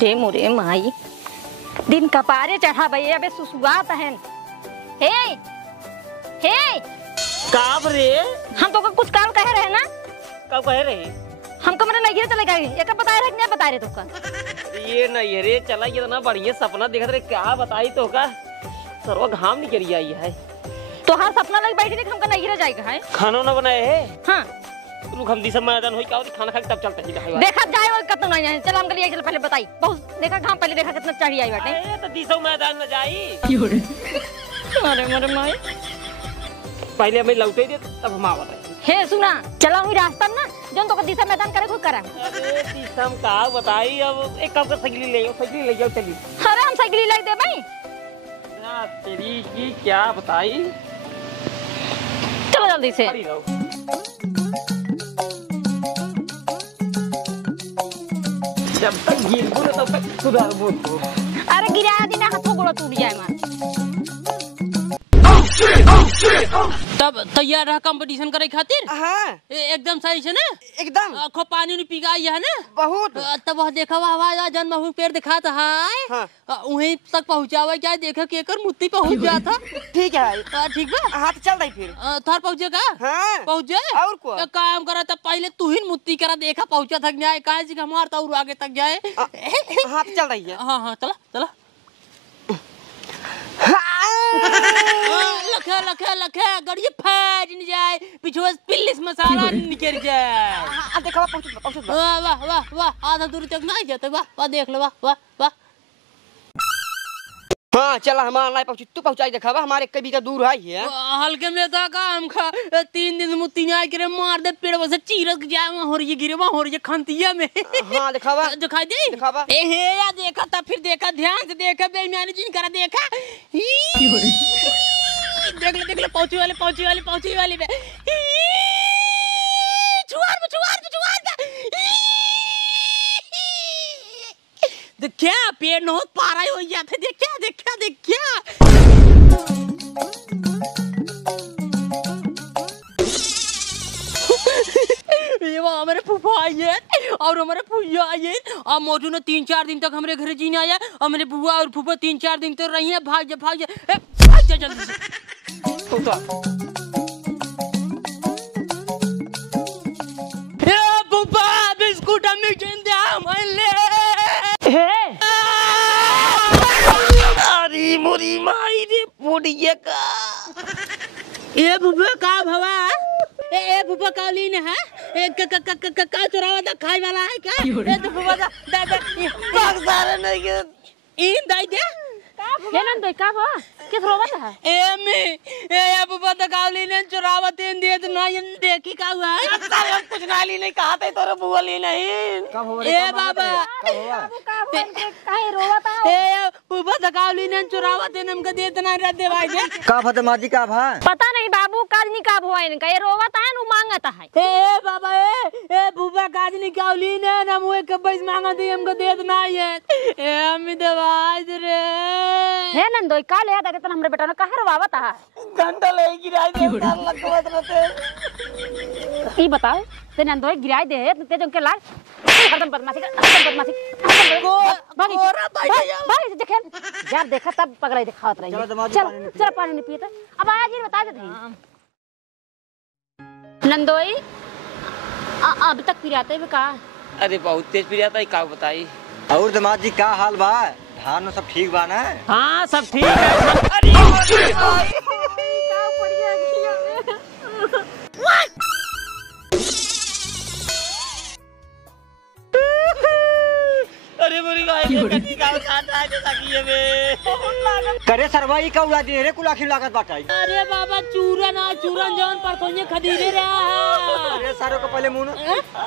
रे मोरे माई दिन कपारे चढ़ा भैया अबे सुसुआत है। हे हे काब रे हम तो कुछ काम कह रहे हैं ना। कब कह रहे? हमको मेरा नहीं चले गए ये कब बता रहे नहीं बता रहे तो का ये नहीं रे चला ये ना बढ़िया सपना देख रहे क्या बताई तो का सर्व घाम नहीं करी आई है तो हर सपना लग बैठी हमको नहीं रह जाएगा है खाना ना बनाए है। हां तू हम दिशा मैदान होई का खाना खा के तब चलते ही देखा जाए और कत नहीं है। चल हम के लिए चल पहले बताई बहुत देखा घाम पहले देखा कितना चढ़ी आई बाटे ए तो दिशा मैदान में जाई अरे मेरे माई पहले हमें लौटे दे तब हम आवत हे सुना चला हुई रास्ता ना जन तो दिशा मैदान करे खुद करा। अरे दिशा हम का बताई अब एक कब साइकिल ले जाओ चली। अरे हम साइकिल ले दे भाई ना तेरी की क्या बताई चलो जल्दी से जब तक गिरबो ना तब तक सुधारबो। अरे गिरा दी ना हाथों गोड़ा टूट जाए मां तब तैयार रहा कंपटीशन करे खातिर। हाँ एकदम सही है ना एकदम आँखों पानी नहीं पी गई है ना बहुत। तब वह देखा हुआ जन्म महू पेड़ दिखाता है। हाँ। वहीं तक पहुँचावा क्या देखा कि एकर मुत्ती पहुँच गया था। ठीक है ठीक बा हाँ तो चल रही फिर थार पहुँचेगा। हाँ पहुँच जाए और को काम करा तब पहले तू ही मुत्ती करा देखा पहुँचा थक जाए कहा जी हमार तो और आगे तक जाए। हाँ तो चल रही है। हाँ हाँ चला चला लखे लखे लखे गड़िए फैट नहीं जाए पीछे पिल्लिस मसाला निकल जाए। देखा पहुंच वाह वाह वाह वाह आधा दूर तक नहीं जाते वाह वाह देख लो वाह वाह वाह। हाँ चला हमारा नहीं पहुंची तू पहुंचाई देखा हमारे कभी का दूर है हल्के में था काम खा 3 दिन मुत्ती ना गिरे मार दे पेड़ से चीरक जाए वहां हो रही गिरे वहां हो रही खंतिया में। हाँ दिखावा दिखाई दे दिखावा ए हे या देखा तब फिर देखा ध्यान से देखा बेईमानी जिन करा देखा देख ले पहुंची वाली में छुआर देखा पेड़ न हो पारा हो जाते देखा ये वो हमारे फूफा आई है और हमारे फूफा आई है और मोटू ने 3-4 दिन तक हमारे घर जीने आया और मेरे बुआ और फूफा 3-4 दिन तक रही है। भाग जा जल्दी से फूफा बिस्कुट में अरे मोरी माई रे पोड़िए का ये फूफा का भवा ए फूफा कालीन है का चुरावा था खाई वाला है क्या ए तो फूफा दादा भाग सारे नहीं के इन दाई दे ये नंद का बा किस रोवत है ए मैं ए फूफा तो कालीन चुरावा तीन दे तो ना ये देखी का हुआ है सारे हम कुछ नाली नहीं कहा थे तोरे बुआ ली नहीं ए बाबा काहे रोवत है ए फूफा तो कालीन चुरावा थे हमको दे तो ना रह दे भाई दे का फतमाजी का भा पता नहीं बाबू काज निकाब हुआ इनका ये रोवत है नु मांगता है ए बाबा ए फूफा काज निकालीन ना मुए के पैसे मांगा दे हमको दे तो ना ये ए हम दवाई रे हे नंदोई का ले आदा तन हमरे बेटा ने काहे रोवावत है घंटा ले गिराई दे लगवत रहते ई बताओ ते नंदोई गिराई दे ते जन के लाग हरदम बदमाशी भाई देखे यार देखा तब पकड़ाई दिखावत रही चल पानी नहीं पिए अब आया जी बता देते हैं नंदोई अब तक पिराते भी का। अरे बहुत तेज पिराता है का बताई और दमाद जी का हाल बा धान में सब ठीक बा ना। हाँ सब ठीक है। अरे अरे मोरी गाय कटी का साथ आ जो तकिए में करे सरवाई का उड़ा दे रे कुला खिला लागत बाटाई। अरे बाबा चूरन जौन पर कोने खरीदे रहा है। अरे सारो को पहले मुंह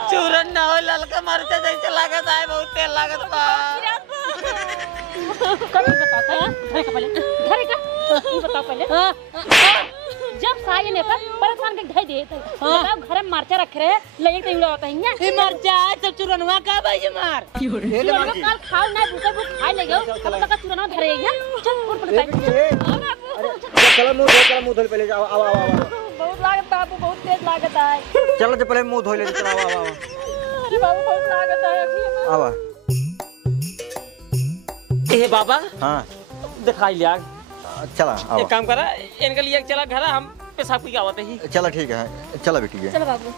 चूरन ना हो ललका मरचा जैसे लागत है बहुत तेल लागत बा कभी बताता है घरे का ये बताओ पहले जब साये ने पर परेशान के ढाई देते बताओ घर में मरचा रख रहे लगे तो इलो होता है ये मरचा सब चूरनवा का भाई मार चूरनवा कल खाओ ना भूखे भूख खाए ले जाओ अब तक चूरनवा धरे गया चल ऊपर पड़ता चलो मुंह धो पहले जाओ आओ बहुत लागत बाबू बहुत तेज लागत है चलो जो पहले मुंह धो ले चलो आओ अरे बाबू बहुत लागत है आवा ए बाबा हाँ दिखाई लिया। चला आओ। एक काम करा इनके लिए चला घर हम पेशाब की आवत ही। चला ठीक है चला बेटी है। चलो बाबू।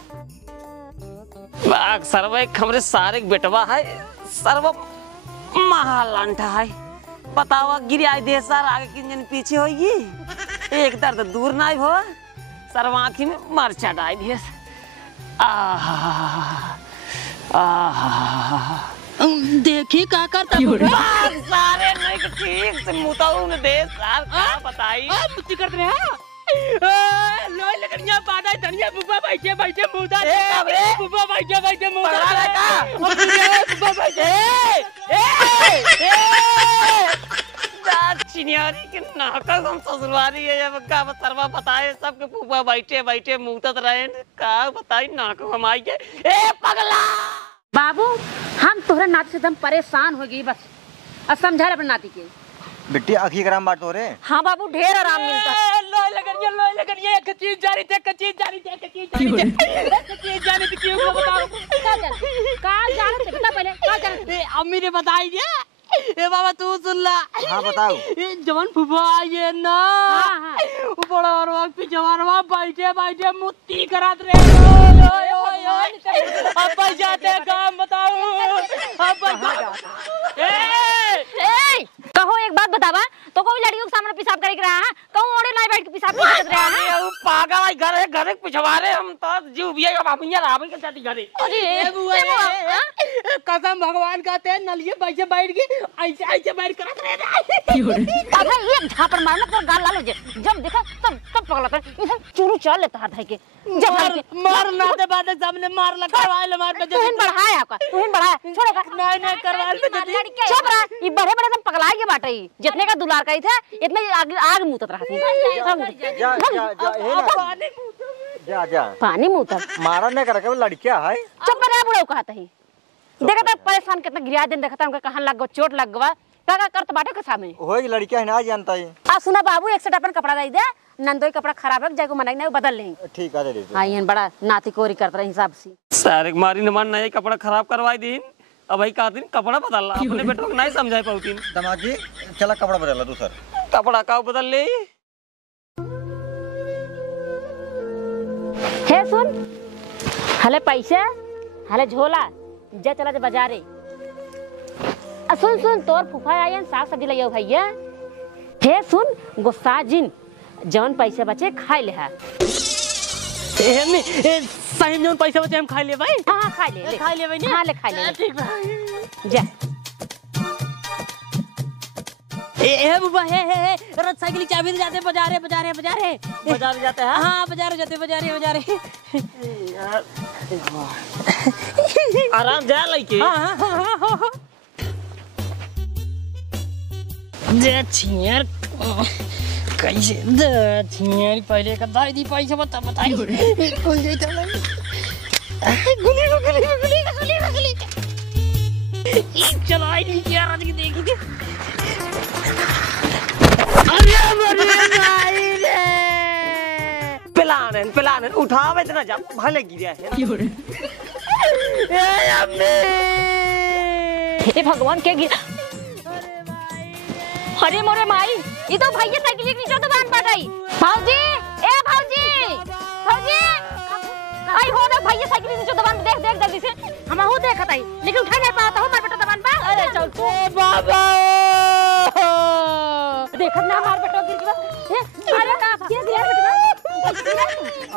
सर्व एक हमरे सारे बेटवा है सर्व महालांठा है। बतावा गिर आई दे सर आगे किन पीछे होगी एक दर्द दूर ना हो सर्व आँखी में मरचा डाई भी देखी का करता सारे नहीं कि ठीक से मुताऊ ने दे सर का बताई बुद्धि करते हैं लोई लकड़ियां बादा धनिया बुब्बा बैठे बैठे मुदा दे बुब्बा बैठे बैठे मुदा दे बुब्बा बैठे चिनियारी के नाका हम ससुरवारी है जब का सरवा बताए सबके फूफा बैठे बैठे मुतत रहे का बताई नाका हम आई के ए पगला बाबू हम तोहरे नाती से एकदम परेशान हो गई बस अब समझा अपने नाती के बेटी आखिर ग्राम बांट हो रे। हाँ बाबू ढेर आराम मिलता है। लोई लगड़िया एक चीज जारी थे एक चीज जारी थे एक चीज जारी थी क्यों बताओ का जाने थे बता पहले का जाने थे अम्मी ने बताई दिया ए बाबा तू सुन ला। हाँ बताओ। जवान फुफा आइए ना वो बड़ा और वक्त जवान वहाँ बैठे बैठे मुत्ती करात रहे अब बच जाते काम बताओ अब कहो एक बात बतावा तो कोई लड़कियों के सामने पेशाब करे रहा है कहूं ओड़े नहीं बैठ के पेशाब करत रहा है ये पागल घर पिछवारे हम तो जीव बिया का बापिया रावे के जाती घरे अरे बुआ कसम भगवान का ते नलिए बैठे बैठ के ऐसे ऐसे बैठ करत रहे अबे एक झापड़ मारना तो गाल लाल हो जाए जब देखा तब पगला कर इधर चूरू चल लेता हाथ है के जब मार ना दे बाद सामने मार लगा करवाए ले मार पे तुहिन बढ़ाया आपका तुहिन बढ़ाया छोड़ेगा नहीं करवाए पे चुप रहा ये बड़े बड़े एकदम पगलाए के बाटे ही जितने का दुलार कही थे इतने आग मुतत रहा थी जा जा जा हे ना जा जा पानी मुतत मारा नहीं कर के लड़कियां है। चुप रहा बुढ़ऊ कहत ही देखा था परेशान कितना गिरा दिन देखा था उनका कहां लग गो चोट लग गवा का करत बाटे के सामने होई लड़कियां है ना जानता है। आ सुना बाबू एक सेट अपन कपड़ा दे दे नंदोई कपड़ा खराब है जाको मनाई नहीं बदल लेंगे। ठीक है दे दे। हां ये बड़ा नाती कोरी करत रहे हिसाब से सारे मारी न मान नया कपड़ा खराब करवाई दिन अब भाई का दिन कपड़ा बदल अपने बेटो को नहीं समझाई पाउतीन दामाद जी चला कपड़ा बदल ला दूसर कपड़ा का बदल ले हे सुन हले पैसे हले झोला जा चला जा बाजारे सुन सुन तोर फूफा आयन साग सब्जी लइयो भैया हे सुन गुस्सा जिन जौन पैसे बचे खाई ले है एहनी सही में पैसा बचे हम खा ले भाई हां खा ले खा ले भाई हां ले खा ले ठीक है जा ए बुबा हे रथ साइकिल चाबी ले जाते बाजारे बाजार जाते हैं हां बाजार जाते बाजारे आराम जा लइके हां दे छियर कैसे दे छियर पहले का दाई दी पैसा बताई कौन जाता गुली चलो आई नहीं यार आज की देखी अरे भाई रे पिलाने उठावे इतना जा भले गिरा है ए अम्मी हे भगवान के गिर अरे मोरे माई ये तो भैया साइकिल एक नीचे दुकान पर आई भौजी ए भौजी आई हो ना भैया साइकिल नीचे दुकान देख जल्दी से हम हो देखत आई लेकिन उठा नहीं पाता हो मार बेटा दुकान पर अरे चल तू बाबा देखत ना मार बेटा गिर गया अरे का क्या गिरा बेटा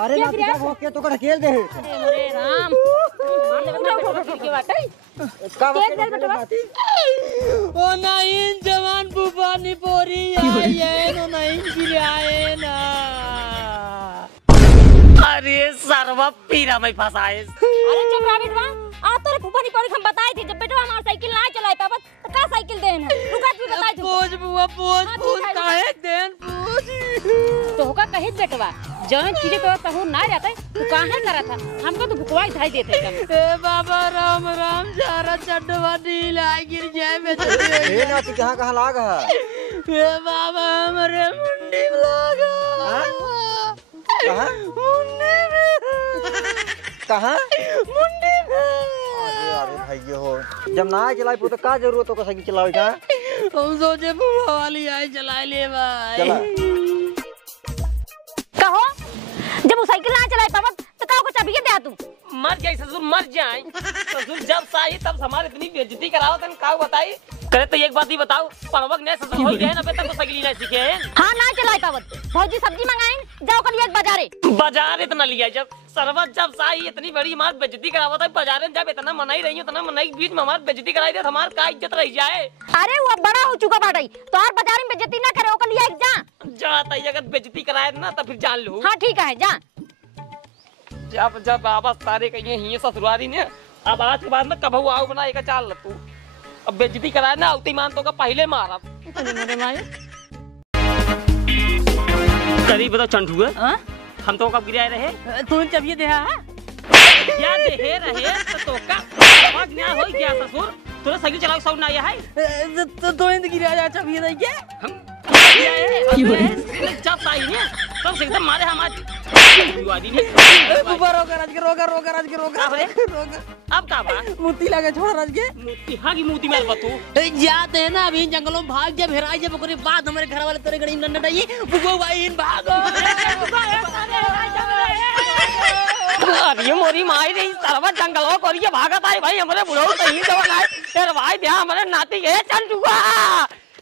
अरे ना पिता वो के तो कर खेल दे अरे राम मार ले बेटा गिर के बाटे का देख दे बेटा ओ नहीं जवान बुबा नी पोरी आए नो नहीं गिराए ना अरे सरवा पीरा में फंसाए अरे चुप रहा बेटवा आ तोरे फूफा नी पड़ी हम बताए थे जब बेटवा हमार साइकिल ना चलाए पापा तो का साइकिल देन है रुका तू बताए थे पोज बुआ पोज काहे देन पोज तो का कहित बेटवा जौन चीज तो तहु ना जाते तू काहे करा था हमको तो भुकवाई धाई देते एकदम ए बाबा राम राम सारा चड्डवा ढील आ गिर जाए बेटा हे ना तू कहां लाग है ए बाबा हमरे मुंडी में लगा कहां मुंडी में कहां मुंडी में अरे भाई हो जब ना चलाई तो का जरूरत हो साइकिल चलावे का हम सोचे बुआ वाली आए चला ले भाई। कहो जब वो साइकिल ना चलाए पावत तो कहो को चाबी दे तू। मर जाए ससुर मर जाए। ससुर जब साही तब हमारे इतनी बेइज्जती कराओ तन का बताई। करे तो एक बात ही बताओ पड़वक ने ससुर हो गए ना बे तक तो साइकिल नहीं सीखे हैं। हां ना चलाए पावत भौजी सब्जी मंगाइन जाओ कल एक बाजारे। बाजार इतना लिया जब सरवत जब साही इतनी बड़ी हमारी बेइज्जती करावत है बाजार में जब इतना मनाई रही उतना मनाई बीच में हमारी बेइज्जती कराई दे हमार का इज्जत रह जाए। अरे वो बड़ा हो चुका बाटई तो और बाजार में बेइज्जती ना करे ओकल एक जा। जाता ही अगर बेइज्जती कराए ना तो फिर जान लो। हां ठीक है जा। जब जब बाबा सारे कहिए ही ससुरारी ने अब आज के बाद में कब आओ बनाए का चाल तू। अब बेइज्जती कराए ना उतनी मान तो का पहले मारा। मेरे माए करीब बता चंटू है। हां हम तो कब गिराए रहे तू चाबी दे है क्या देहे रहे तो का आवाज ना हो गया ससुर तोरा साइकिल चलाओ साउंड ना आया है तो इंद गिरा जा चाबी दे के हम जब साही ने तब से एकदम मारे हमारी बुआरी ने बुआ रोका राज के रोका अब का बा मुत्ती लगे छोड़ राज के मूर्ति हाँ की मूर्ति में बतू जाते हैं ना अभी जंगलों में भाग जब हेराई जब ओकरे बाद हमारे घर वाले तेरे गड़ी नन्ना डाई बुगो भाई इन भागो। अरे मोरी माई रे सरवा जंगलों को ये भागत आई भाई हमारे बुढ़ऊ कहीं जवान आए यार भाई ध्यान हमारे नाती है चंटुआ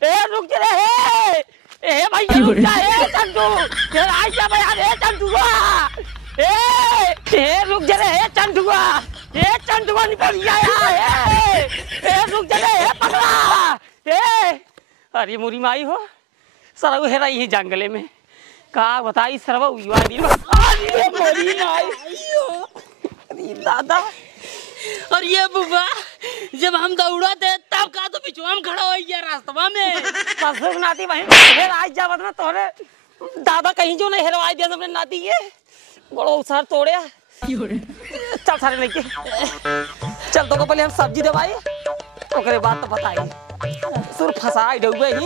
ए रुक जा रे ए भाई रुक जा ए चंटू यार आई जा भाई अरे चंटुआ ए रुक जा रे चंटुआ ए चंटुआ निकल गया ए रुक जा रे पकड़ा ए अरे मोरी माई हो सरवा हेराई है जंगले में का बताई सरवा उवारी अरे मोरी माई अरे दादा और ये बुआ जब हम दौड़ाते तब का तो पीछे हम खड़ा हो गया रास्ता में ससुर नाती वहीं फिर आज जावत ना तोरे दादा कहीं जो नहीं हेरवाई दिया सबने नाती ये बड़ो उसार तोड़या चल सारे लेके चल तो को पहले हम सब्जी दवाई ओकरे बाद तो बताई सुर फसाई डूबे ही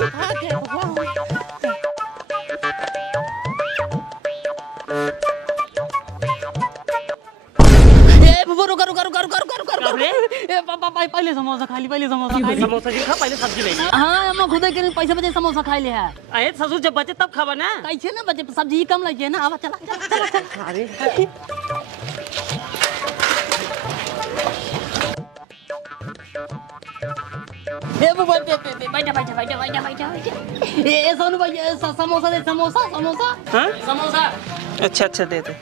पहले समोसा खा ली समोसा जी खा पहले सब्जी ले ली हाँ हम खुद के पैसे बचे समोसा खा ले है अरे ससुर जब बचे तब खावा ना कैसे ना बचे सब्जी कम लगी है ना आवा चला अरे ए सोनू भाई समोसा दे समोसा अच्छा अच्छा दे दे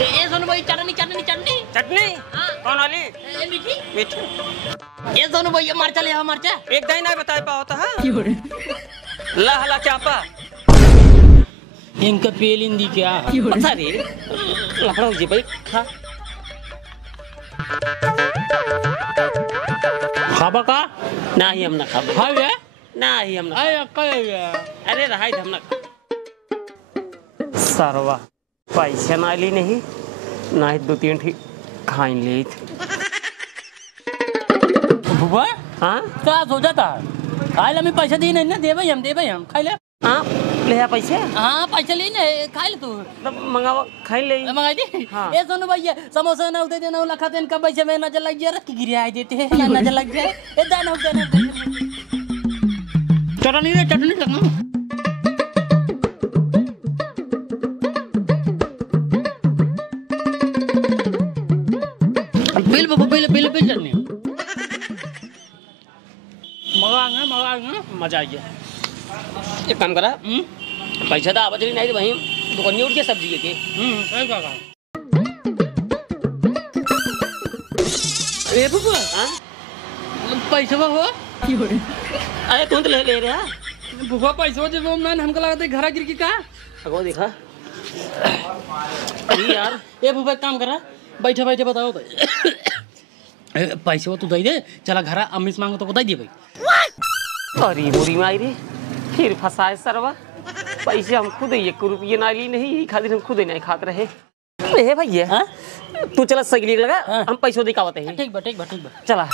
ए सोनू भाई चटनी चटनी कौन वाली मीठी मीठी ए सोनू भाई मरचा ले मरचा एक दाई ना बता पाओ तो हाँ ला हला चापा इनका पेलिंदी क्या पता रे लखनऊ जी भाई खा खाबा का ना ही हम ना खाबा हाँ ये ना ही हम ना अरे रहाई हम ना सरवा पैसा ना ली नहीं ना ही दो तीन ठीक खाई ली बुआ हाँ क्या सोचा था खाई ले पैसा दी नहीं ना देवे हम खाई ले हाँ ले आ पैसे हाँ पैसा ली ना खाई ले तू तब मंगावा खाई ले मंगाई दी हाँ। ए सोनू भैया समोसा ना उदे देना लखा देन का पैसे में नजर लग गया रख गिरा देते हैं नजर लग जाए ए दाना चटनी बिल चटनी मंगाएंगे मजा आ गया एक काम करा पैसा तो आवाज नहीं वहीं दुकान उठ के सब्जी के ए बुआ हाँ पैसा हो अरे तुम तो ले रहे बुआ पैसा जब मैंने हमको लगा था घर गिर की कहा अगो देखा अरे यार ए बुआ काम करा बैठे बताओ पैसे तू दे दे चला घर अम्मी से मांगो तो दे दे भाई अरे बुरी माई रे फिर फंसाए सरवा पैसे हम खुद ही 1 रुपये ना ली नहीं खातिर हम खुद ही नहीं खाते रहे ए भैया हाँ? तू चला साइकिल लगा हाँ। हम पैसों दिखावत है ठीक बा चला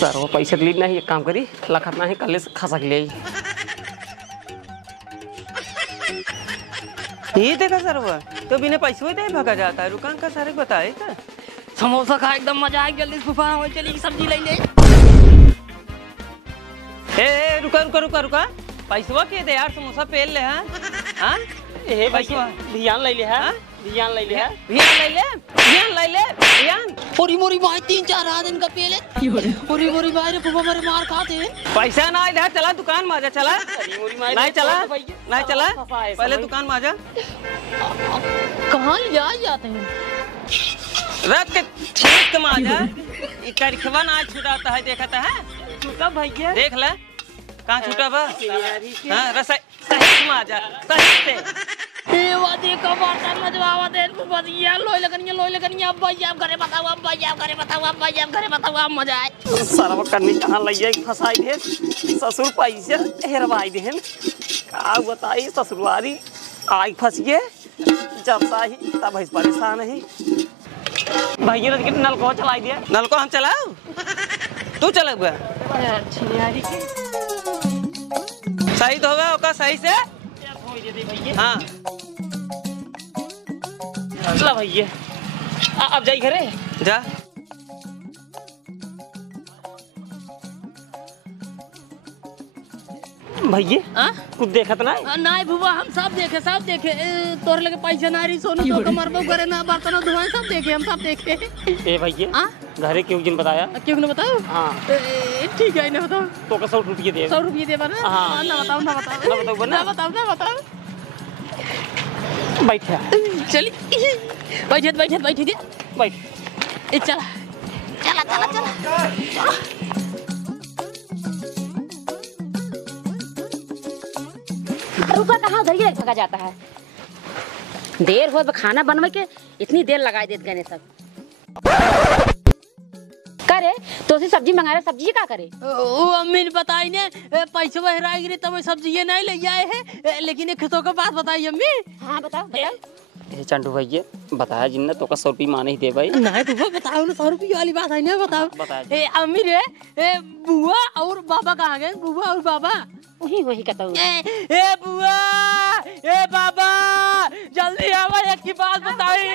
सरवा पैसे ली नहीं एक काम करी लखत नहीं कल से खा सक ले ये देखा सरवा तो बिना पैसों दे भगा जाता है रुकान का सारे बताए का समोसा खा एकदम मजा आ गया। जल्दी फूफा हम चली सब्जी ले ले। ए रुका रुका रुका रुका, पैसवा के दे यार, समोसा पेल ले हैं। हां ए पैसवा ध्यान ले ले है, ध्यान ले ले है, ध्यान ले ले, ध्यान ले ले, ध्यान। पूरी मोरी भाई 3-4 दिन का पेले। पूरी मोरी भाई रे फूफा मेरे मार खाते हैं। पैसा ना इधर, चला दुकान में आ जा, चला नहीं चला नहीं चला, पहले दुकान में आ जा। कहाँ ले जाते हैं? रख के ठीक में आ जा। ये करखवा ना छुटाता है, देखता है छूटा भैया, देख ले कहाँ छूटा बा। हां रस सही में आ जा, सही से। ए वादे का बर्तन मजवावा दे फुफा लोई लगनिया अब भैया घरे बताओ, अब भैया घरे बताओ, अब भैया घरे बताओ, अब मजा आए। सरव करनी कहाँ लइए फसाई दे, ससुर पैसे हेरवाई देहन। का बताई ससुरवारी आई फंसिए जब साही तब भैंस परेशान है। भैया ने नल को चलाई दिया, नल को हम चलाओ, तू चला हुआ सही तो होगा ओका सही से। हाँ चला भैया, अब जाई घरे जा। भैया कुछ देखत ना? नहीं बुआ हम सब देखे तोरे लगे पैसा ना रही सोनू तो कमर पे करे ना बर्तन धुआं सब देखे, हम सब देखे। ए भैया घरे क्यों जिन बताया? क्यों ना बताओ? हाँ ठीक है ना बताओ। तो का 100 रुपये दे, 100 रुपये दे बना। हाँ ना बताओ ना बताओ ना बताओ ना बताओ ना बताओ। बैठा चली बैठे बैठे बैठे दे बैठ। चला चला चला चला। रुका कहाँ उधर ही भगा जाता है। देर हो खाना बनवे के इतनी देर लगा देते गने सब। करे तो उसी सब्जी मंगा रहे, सब्जी का करे? ओ अम्मी ने बताई ने पैसे बहरा गिरी तब सब्जी ये नहीं ले आए हैं, लेकिन एक तो का बात बताई अम्मी। हाँ बताओ बताओ। ए चंटू भैया बताया जिन्ना तो का 100 रुपये माने ही दे भाई। नहीं तो बताओ ना 100 रुपये वाली बात है ना, बताओ। बताया अम्मी रे बुआ और बाबा कहाँ गए? बुआ और बाबा वही कहता हूँ। ए बुआ ए बाबा जल्दी आओ, एक की बात बताई।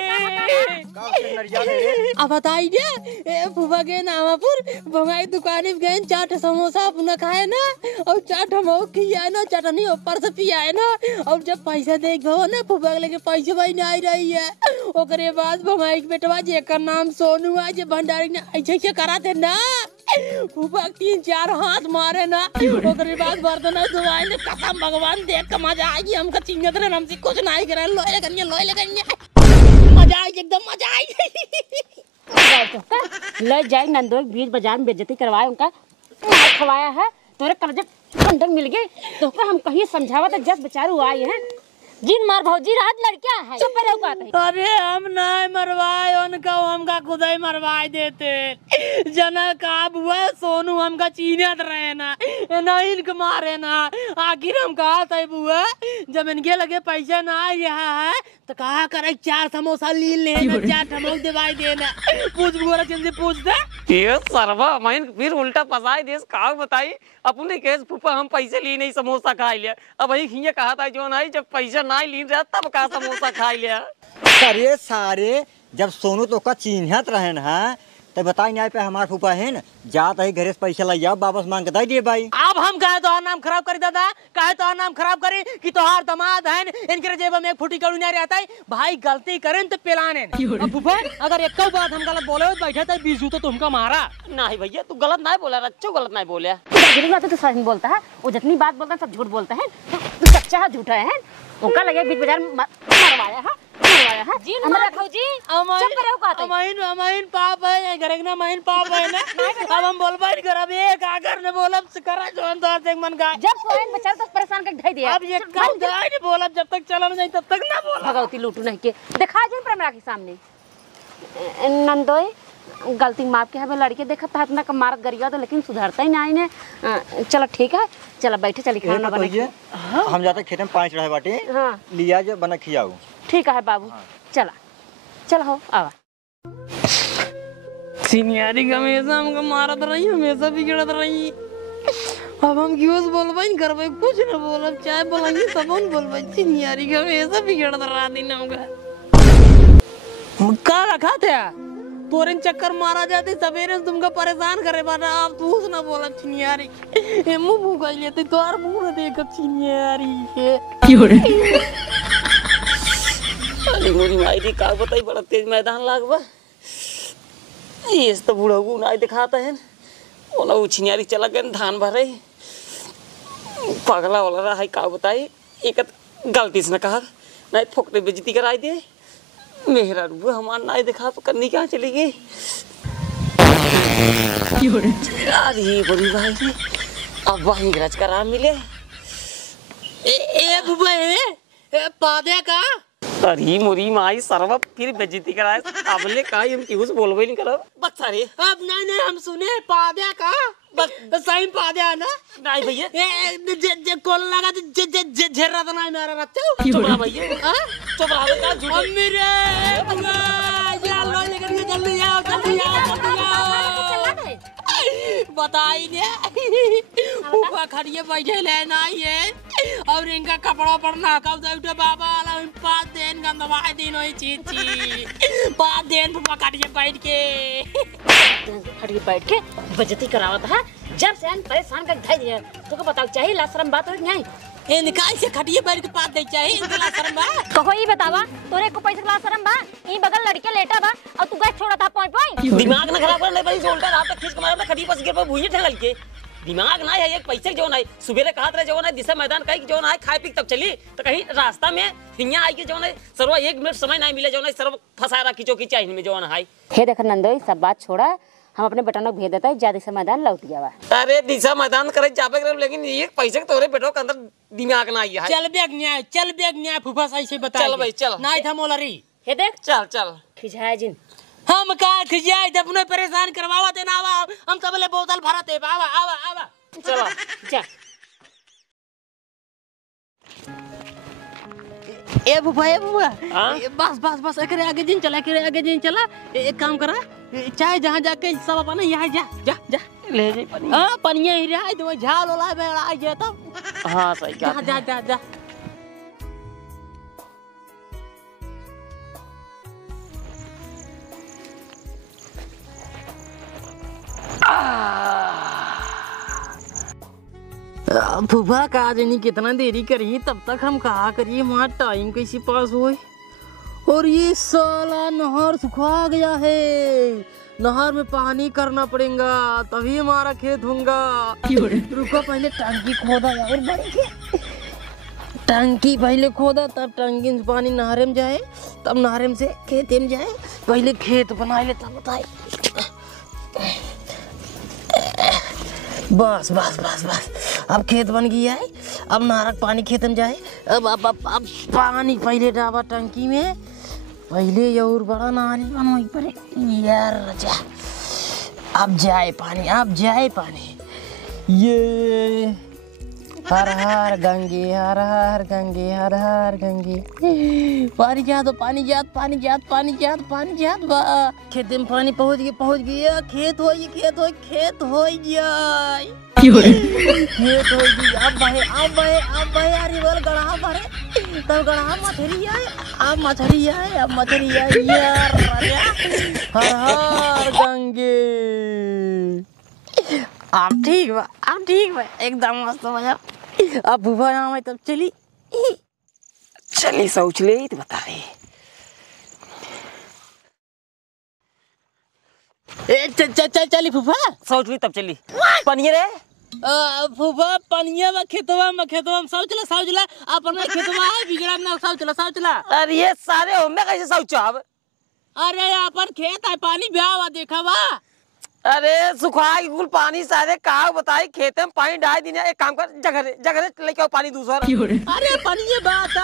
अब बताई ने बुआ गए नामापुर, बुआ की दुकान में गए, 4 समोसा अपना खाए ना और 4 ठमो खिया ना, चटनी ऊपर से पियाए ना। और जब पैसा देख भो ना बुआ के लेके पैसे भाई नहीं आई रही है। ओकरे बाद बुआ के बेटवा जेकर नाम सोनू है, जे भंडारी ने ऐसे करा थे ना, फूफा 3-4 हाथ मारे ना। ओकरे बाद बर्तन धुआए ने, कसम भगवान देख के मजा आएगी। हमका चिंगत रहे, हमसे कुछ नहीं करे, लोए लगनिया मजा आई, एकदम मजा आई। ले जाए नंदोई बीच बाजार में बेइज्जती करवाए, उनका खवाया है तोरे कर्ज खंडन मिल गए तो हम कहीं समझावा तो जस बेचारू आए हैं। जिन मार भौजी रात लड़कियां है, चुप रहो बात है। अरे हम नहीं मरवाए उनका, हमका खुद ही मरवाए देते। जना का बुआ सोनू हमका चीनत रहे ना, नहीं इनके मारे ना। आखिर हम कहा था बुआ जब इनके लगे पैसा ना यहाँ है तो कहा करे 4 समोसा ली लेना, 4 ठमोक दवाई देना। पूछ बुआ जल्दी पूछ दे। ये सरवा मैं फिर उल्टा फसाई देस। का बताई अपने केस फूफा हम पैसे ली नहीं समोसा खा लिया। अब वही खिया कहा था जो नहीं, जब पैसा नहीं ली रहा तब का समोसा खा लिया। अरे सारे जब सोनू तो का चिन्हत रहे ना, तो बताई नहीं पे हमार फूफा है न, जात है घरे से पैसा ला जाओ वापस मांग के दे दिए भाई। अब हम कहे तो नाम खराब करी दादा, कहे तो नाम खराब करी कि तोहार दामाद है, इनके जेब में 1 फुटी कड़ू नहीं रहता है। भाई गलती करें तो पिलाने। अब फूफा अगर एक बात हम गलत बोले बैठे तो 20 जूता तो हमका मारा। नहीं भैया तू गलत नहीं बोला, रच्चू गलत नहीं बोला। बात तो सही बोलता है, वो जितनी बात बोलता है सब झूठ बोलता है। तो सच्चा है झूठा है, उनका लगे बीच बाजार मरवाया है। हमारा भौजी चुप रहो बात है। अमाइन पाप है घरे ना, अमाइन पाप है ना। अब हम बोलबा नहीं करब, एक आगर ने बोलब से करा जोन तोर देख मन का। जब सोहन बच्चा तो परेशान कर ढाई दिया। अब ये काम गाय नहीं बोलब, जब तक चला नहीं तब तक ना बोल। भगवती लूटू नहीं के दिखा जिन पर मेरा के सामने। नंदोई गलती माफ के है, लड़के देखा था इतना मारत गरिया तो, लेकिन सुधरता ही नहीं ने। चलो ठीक है, चलो बैठे चली खाना बना। हम जाते खेत में पानी चढ़ाए बाटे। हाँ लिया जो बना खियाओ। ठीक है बाबू। चला चलो हो आवा। सीनियरी हमेशा हमको मारत रही, हमेशा बिगड़त रही। अब हम क्यों बोलबा नहीं करबे, कुछ ना बोलब, चाहे बोलेंगे तब हम बोलबे। सीनियरी हमेशा बिगड़त रहा दिन हमका। का रखा था तोरे चक्कर मारा जाते सवेरे से तुमको परेशान करे बाना आप तू ना बोला छिनियारी ए मुंह मुंह कर लेते तोर मुंह देख छिनियारी के अरे मोरी मायरी का बताई बड़ा तेज मैदान लागबा ये तो बूढ़ा को ना दिखाता है ओला उछनियारी चला गए धान भरे पगला वाला रहा है का बताई एक गलती से न कहा नहीं फोकटे बेइज्जती कराई दे मेहरा रूह हमार ना दिखा तो करनी क्या चली गई अरे बड़ी भाई अब वहीं गरज करा मिले ए बुबा ए पादे का अरे मोरी माई सरवा फिर बेइज्जती कराए अबले का हम क्यों बोलबे नहीं करब बस सारे अब नहीं हम सुने पादे का बस सही पादे ना नहीं भैया जे कॉल लगा झेरा तो नहीं मारा रहते चुप रहा भैया चुप रहा का झूठे अम्मी रे बुआ या लो लेकर के जल्दी आओ जल्दी आओ बताई ने ऊपर खड़िए बैठे लेना है और इनका कपड़ा पर नाका उठे बाबा वाला 5 दिन का दवाई दिन होई चीची 5 दिन ऊपर खड़िए बैठ के खड़ी बैठ के बेइज्जती करावत है जब से हम परेशान कर धै दिए तो बताओ चाहिए लाशरम बात हो नहीं इनका से खड़िए बैठ के पास दे चाहिए इनका शर्म बा कहो ई बतावा तोरे को पैसा लाशरम बा ई बगल लड़के लेटा बा और तू गैस छोड़ा था पोई पोई दिमाग ना खराब कर ले भाई उल्टा रात तक खींच के मारा खड़ी बस गिर पर भूई ठेल के दिमाग ना है एक पैसे जो ना सुबह कहा रहे जो ना दिशा मैदान कहीं जो ना खाए पी तब चली तो कहीं रास्ता में हिया आई के जो ना सर्व 1 मिनट समय नहीं मिले जो ना सर्व फंसा रहा खींचो की चाहिए में जो ना है हे देख नंदोई सब बात छोड़ा हम अपने बेटा को भेज देता है ज्यादा से मैदान लौट जावा अरे दिशा मैदान करे जाबे करे लेकिन ये पैसे के तोरे बेटो के अंदर दिमाग ना आई है चल बेग न्याय फूफा सही से बता चल भाई चल नहीं था मोलरी हे देख चल चल खिजाए जिन हम का खिजाए अपने परेशान करवावा देना आवा हम सबले बोतल भरत है आवा आवा आवा चलो जा ए बुबा हाँ? बस एकरे आगे दिन चला एक काम करा चाहे जहाँ जाके सब अपना यहाँ जा ले जी पानी हाँ पनिया ही रहा तो झाल वाला बेड़ा आ गया तब हां सही जा कहा जा जा जा फूफा का नहीं कितना देरी करी तब तक हम कहा करिए वहाँ टाइम कैसे पास हुए और ये साला नहर सुखा गया है नहर में पानी करना पड़ेगा तभी हमारा खेत होगा रुको पहले टंकी खोदा यार बड़ी के टंकी पहले खोदा तब टंकी से पानी नहर में जाए तब नहर में से खेत में जाए पहले खेत बना ले तब बताए बस अब खेत बन गया है अब नारक पानी खेत में जाए अब पानी पहले डाबा टंकी में पहले और बड़ा नाली बनवाई पड़े यार रजा अब जाए पानी ये हर हर गंगे हर हर गंगे पानी जात बा खेत में पानी पहुंच गया खेत हो गया अब बहे अरे बोल गढ़ा भरे तब गढ़ा मछली आए यार हर हर गंगे अब ठीक बा एकदम मस्त मजा अब बुबा यहाँ तब चली सोच ले तो बता रही चली फूफा सोच ली तब चली पनिया रे फूफा पनिया में खेतवा में शौचला अपन खेतवा है बिगड़ा ना शौचला अरे ये सारे होमे कैसे शौचाब अरे अपन खेत है पानी ब्याह देखा बा अरे सुखा कुल पानी सारे कहा बताई खेत में पानी डाल दीना एक काम कर जगह लेके आओ पानी दूसरा अरे पानी ये बात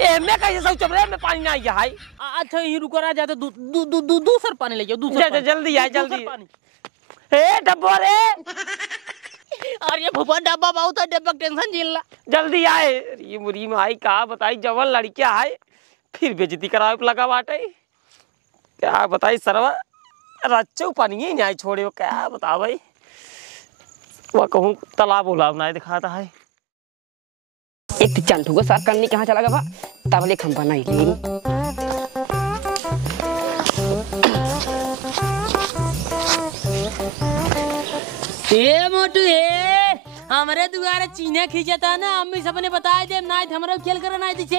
ए मैं कैसे सब चुप रहे मैं पानी ना आई है अच्छा ही रुको रहा जाते दूसरा पानी लेके दूसरा जल्दी आए जल्दी ए डब्बा रे अरे भूपा डब्बा बहुत है डब्बा टेंशन झेलना जल्दी आए ये मुरी में आई कहा बताई जवन लड़कियां आए फिर बेइज्जती करावे लगा बाटे क्या बताई सरवा रच्चो पानी ही नहीं छोड़े वो क्या बता भाई वह कहूँ तालाब उलाब ना दिखाता है एक चंटू को साफ करने कहाँ चला गया तब ले खंभा नहीं ए मोटू ए हमारे दुआरे चीने खींचता ना अम्मी सबने बताया दे नाइट हमारा खेल कर ना दिसे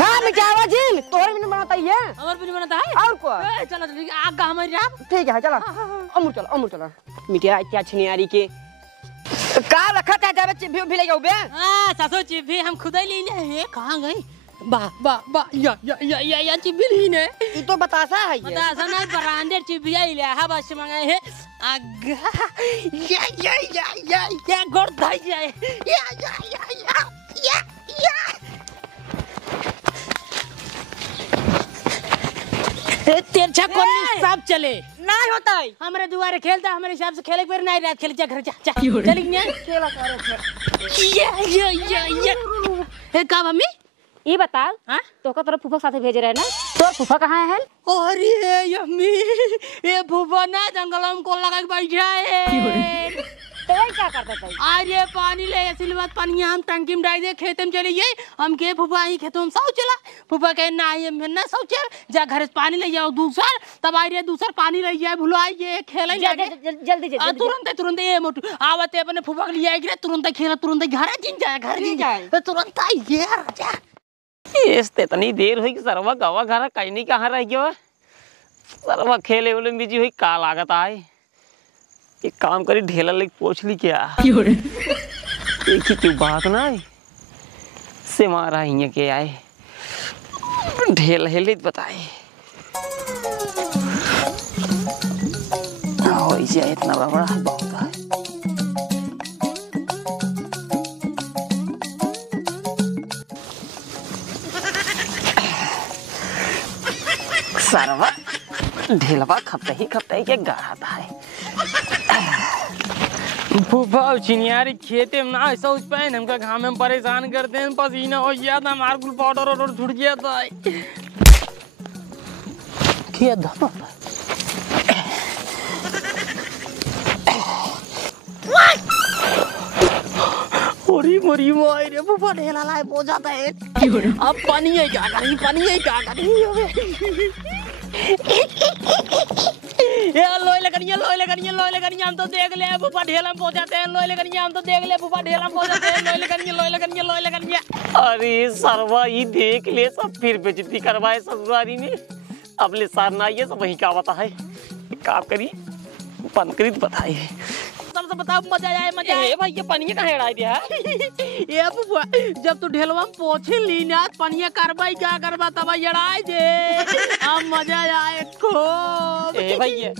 हां मिठावा झील तोरे भी बनाता ही है हमार भी बनता है और को चलो ठीक है आग हमारी रात ठीक है चला अमूर चला मिठिया क्या छनियारी के का रखा था जब चिप्पी भी ले जाओ बे हां सासो चिप्पी हम खुद ही ले ले कहां गई बा या चिप्पी ली ने ये तो बतासा है ये बतासा ना ब्रांडेड चिप्पी ले है बस मंगाए है आगा या गोड़ धाई जाए या तेरछा कोनी सब चले नहीं होता है हमारे दुआरे खेलता हमारे हिसाब से खेले फिर नहीं रात खेल जा घर जा चलेंगे खेला करे ए का मम्मी ये बता हां तो का तरफ फूफा साथे भेज रहे ना तो फूफा कहाँ है? अरे यम्मी ये फूफा ना जंगल में को लगा के बैठा है तो ये क्या करता था? अरे पानी ले सिलवत पानी हम टंकी में डाल दे खेत में चली गई हम के फूफा ही खेतों में सौ चला फूफा के ना ये ना सौ चल जा घर से पानी ले जाओ दूसर तब आई रे दूसर पानी ले जाए भुलाई ये खेले लगे जल्दी तुरंत ये मोटू आवते अपने फूफा के लिए आई रे तुरंत खेला तुरंत घर जिन जाए तुरंत ये राजा इस इतनी देर हुई सरवा गवा घर कहीं नहीं कहाँ रह गया सरवा खेले वाले बिजी हुई का लागत आए एक काम करी ढेला लेके पोछ ली क्या एक ही क्यों बात ना है से मारा ही के आए ढेला हेले बताए हो इसे इतना बड़ा बहुत है सरवा ढेलवा खपते ही के गाढ़ा है फूफा चिनियारी खेते में ना सोच पाए हमका घाम में परेशान करते हैं पसीना हो गया था हमारे कुल पाउडर छूट गया था क्या धमा ओरी मोरी मोई रे फूफा ढेला लाए पहुंचाता है अब पानी है क्या करी ये लोई लगनी हम तो देख ले फूफा ढेला में पहुंचाते हैं लोई लगनी हम तो देख ले फूफा ढेला में पहुंचाते हैं लोई लगनी अरे सरवा ये देख ले सब फिर बेइज्जती करवाए ससुरारी में अब ले सार ना ये सब वही का बता है काम करी बंद करी तो बताइए सबसे बताओ मजा आए भाई ये पानी कहाँ हेड़ा दिया ये फूफा जब तू ढेलवा में पहुंचे ली ना पानी करवाई क्या करवा तब जड़ाई दे अब मजा आए खूब ए भैया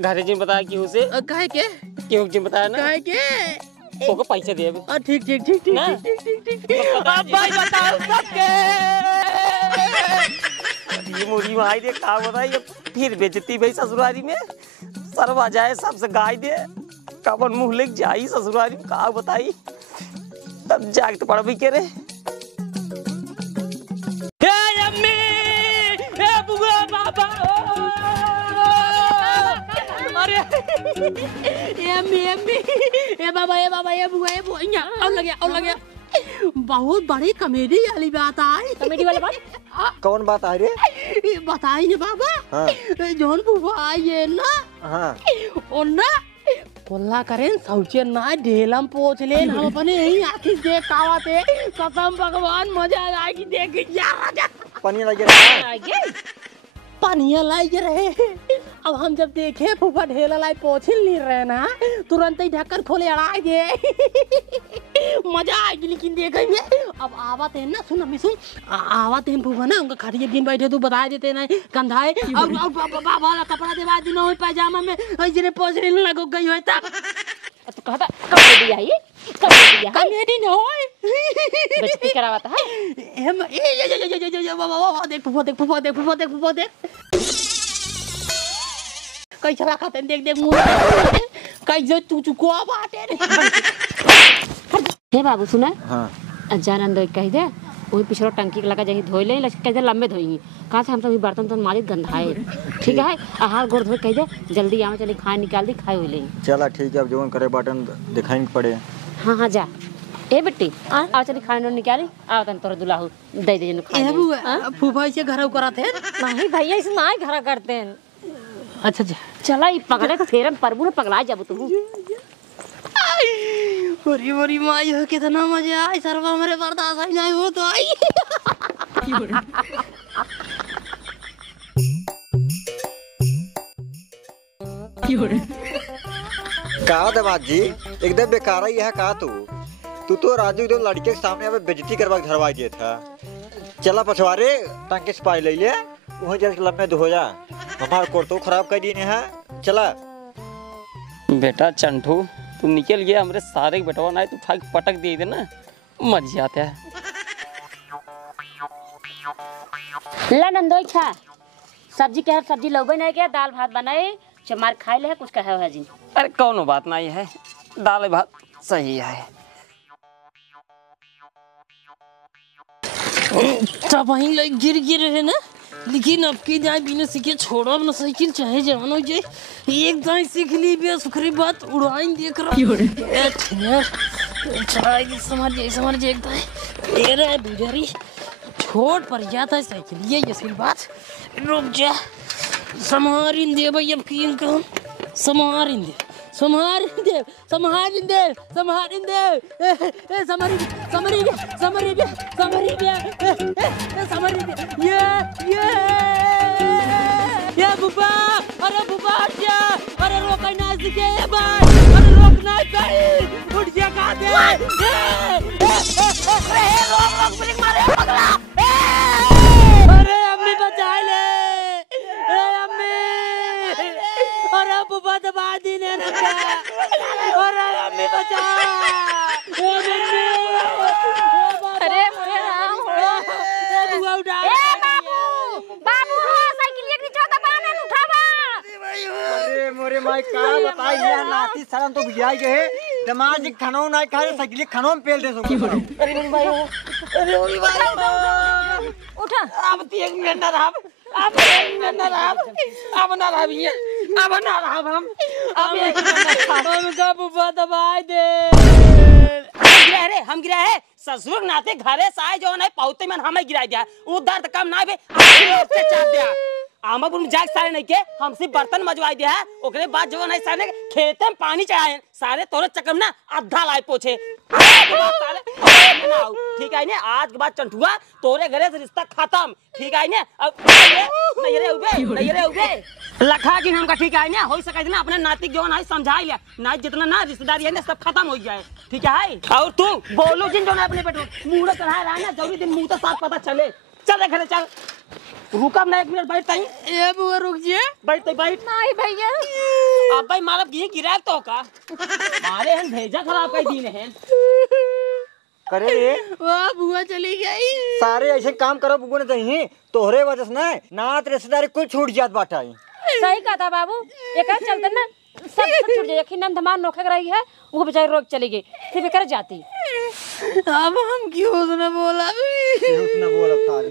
घरे जी बताया क्यों से काहे के क्यों जी बताया ना काहे के ओको पैसे दे ठीक अब भाई बताओ सबके ये मोरी भाई दे का बताइए फिर बेइज्जती भाई ससुरारी में सरवा जाए सबसे गाय दे कवन मुंह लेके जाई ससुरारी में का बताई तब जाग तो पड़बी के रे अम्मी ए बुआ बाबा अरे अम्मी ए बाबा ए बुआ और लग गया बहुत बड़ी कॉमेडी वाली बात आई कॉमेडी वाली बात कौन बात आ रही है बताई ना बाबा हाँ। जोन बुआ आई है ना हाँ और ना कोल्ला करें सौचे ना ढेलम पोछ ले हम अपने यही आखिर देख कावते कसम भगवान मजा आएगी देख यार पानी लग गया पानिया लाई रहे अब हम जब देखे फूफा ढेला लाई पोछ नहीं रहे ना तुरंत ही ढक्कन खोले अड़ा गए मजा आएगी लेकिन देखेंगे अब आवत है ना सुन अम्मी सुन आवत है फूफा ना उनका खटिया दिन बैठे तू बता देते ना गंधाए और बाबा वाला कपड़ा देवा दिन हो पैजामा में जरे पोछ नहीं लगो गई होता तो कहता कॉमेडी आई कॉमेडी कॉमेडी न होए बेइज्जती करावता है हम ए देख फूफा देख कई चला खाते देख मुंह कई जो तू को बाटे हे बाबू सुना हाँ जानंद कह दे वही पिछड़ा टंकी लगा जाही धोई ले कैसे लंबे धोएंगे कहाँ से हम सब बर्तन तो मालिक गंधाए ठीक है आहार गोड़ धोए कह दे जल्दी आवे चली खाए निकाल दी खाए हुई ले चला ठीक है अब जो करे बटन दिखाई पड़े हाँ जा ए बेटी आओ चली खाने निकाली आओ तन तोर दुलाहु दे दे ए फूफा से घर करत है नहीं भैया इसे ना घर करते हैं अच्छा चला ई पगले फेरम परबू ने पगला जाबू तू मोरी मोरी माई हो कितना मजा आई सरवा मेरे बर्दाश्त ही नहीं हो तो आई। कहा दामाद जी एकदम बेकार ही है कहा तू तो राजू एकदम लड़के के सामने अब बेइज्जती करवा के धरवा दिया था। चला पछवारे टांके स्पाई ले ले वहीं जाके लम्बे धो जा हमार कोट तो खराब कर दिए है। चला बेटा चंटू तू निकल गया हमरे सारे बेटवा ना तू उठा के पटक दे ना मर जाता है। ला नंदोई छा सब्जी के सब्जी लोबे नहीं के दाल भात बनाए चमार खाए ले कुछ कहे है जी। अरे कौन बात नहीं है दाल भात सही है। तब वहीं लग गिर है ना लेकिन अब की जाए बिना सीखे छोड़ो ना साइकिल चाहे जवान हो जाए एक दाई सीख ली बे सुखरी बात उड़ाई देख रहा समझ जाए एक दाई मेरा बुझारी छोट पर जाता है साइकिल ये असली बात रुक जा संहारिन दे भाई अब की काम संहारिन दे ये बुबा अरे बुबा हट जा अरे रोक ना सीखे ये बात अरे रोक ना चाहिए उठ जा कहां दे अरे रोक ब्रेक मारे पगला अरे अम्मी बचा ले अम्मी अरे बुबा दबा दी ने रखा अरे अम्मी बचा अरे मोरे राम बुआ उठा बाबू साइकिल एक नीचे दबाना उठावा। अरे मोरे माई का बताई ये नाती शर्म तो बुझाई गए दमाद जी खानो ना खाए साइकिल खानो में पेल दे सो। अरे मेरी भाई उठा अब 1 मिनट ना रहा अब 1 मिनट ना रहा अब ना रहा भैया अब ना रहा हम अब 1 मिनट हम का बुबा दबाई दे हम गिरा है ससुर नाते घरे साए जो है पौते में हमें गिरा दिया उधर तक कम ना बे से चाट दिया आमा बुन जाग सारे नहीं के हमसे बर्तन मजवाई दिया है ओकरे बाद जो नहीं सारे खेते में पानी चढ़ाए सारे तोरे चक्कर में ना आधा लाए पोछे सारे ठीक है ना आज के बाद चंटुआ तोरे घरे से रिश्ता खत्म ठीक है ना अब नहीं रे उबे लखा की हमका ठीक है ना हो सके ना अपने नाती जो है समझा लिया ना जितना ना रिश्तेदारी है ना सब खत्म हो जाए ठीक है। और तू बोलो जिन जो ना अपने पेट मुंह चढ़ा रहा है ना जरूरी दिन मुंह तो साफ पता चले चल घरे चल रुकब ना 1 मिनट बैठ ताई ए बुआ रुक जे बैठ नहीं भैया अब भाई मारब गी गिरा तो का मारे हैं भेजा खराब कर दी हैं करे रे वाह बुआ चली गई सारे ऐसे काम करो बुगुन चाहिए तोहरे वजह से ना नात रिश्तेदारी कुछ छूट जात बाटा। सही कहा था बाबू एक चलते ना सब छूट जाए खिन्नन धमान नोखे रही है वो बेचारी रोक चली गई फिर कर जाती। अब हम क्यों उसने बोला उसने बोला सारी